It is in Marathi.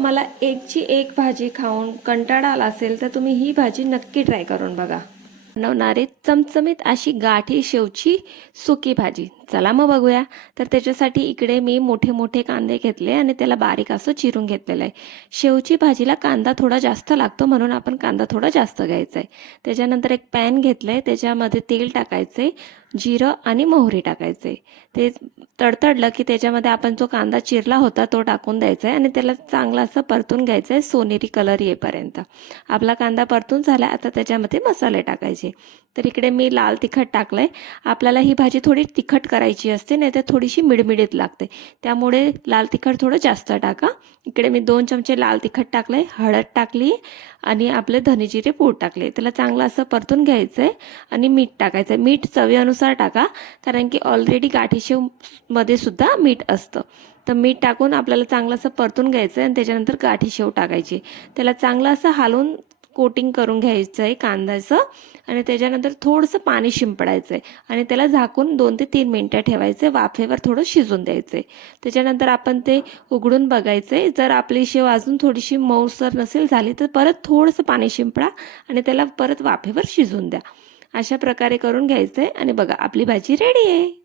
तुम्हाला एकची एक भाजी खाऊन कंटाळा आला असेल तर तुम्ही ही भाजी नक्की ट्राय करून बघा। बनवणारी चमचमीत अशी गाठी शेवची सुकी भाजी। चला मग बघूया। तर त्याच्यासाठी इकडे मी मोठे मोठे कांदे घेतले आणि त्याला बारीक असं चिरून घेतलेलं आहे। शेवची भाजीला कांदा थोडा जास्त लागतो म्हणून आपण कांदा थोडा जास्त घ्यायचा आहे। त्याच्यानंतर एक पॅन घेतलंय, त्याच्यामध्ये तेल टाकायचे, जिरं आणि मोहरी टाकायचे। ते तडतडलं की त्याच्यामध्ये आपण जो कांदा चिरला होता तो टाकून द्यायचा आहे आणि त्याला चांगला असं परतून घ्यायचं आहे सोनेरी कलर येईपर्यंत। आपला कांदा परतून झाला, आता त्याच्यामध्ये मसाले टाकायचे। तर इकडे मी लाल तिखट टाकलंय। आपल्याला ही भाजी थोडी तिखट करायची असते, नाही तर थोडीशी मिडमिडीत लागते, त्यामुळे लाल तिखट थोडं जास्त टाका। इकडे मी 2 चमचे लाल तिखट टाकलंय, हळद टाकली आणि आपले धने जिरे पूड टाकले। त्याला चांगलं असं परतून घ्यायचंय आणि मीठ टाकायचंय। मीठ चवीनुसार टाका, कारण की ऑलरेडी गाठीशेव मध्ये सुद्धा मीठ असतं। तर मीठ टाकून आपल्याला चांगलं असं परतून घ्यायचं आणि त्याच्यानंतर गाठी शेव टाकायची। त्याला चांगलं असं हलवून कोटिंग करून घ्यायचं आहे कांद्याचं आणि त्याच्यानंतर थोडंसं पाणी शिंपडायचं आहे आणि त्याला झाकून 2 ते 3 मिनिटं ठेवायचे, वाफेवर थोडं शिजून द्यायचे। त्याच्यानंतर आपण ते उघडून बघायचे। जर आपली शेव अजून थोडीशी मऊसर नसेल झाली तर परत थोडंसं पाणी शिंपडा आणि त्याला परत वाफेवर शिजून द्या। अशा प्रकारे करून घ्यायचं आहे आणि बघा आपली भाजी रेडी आहे।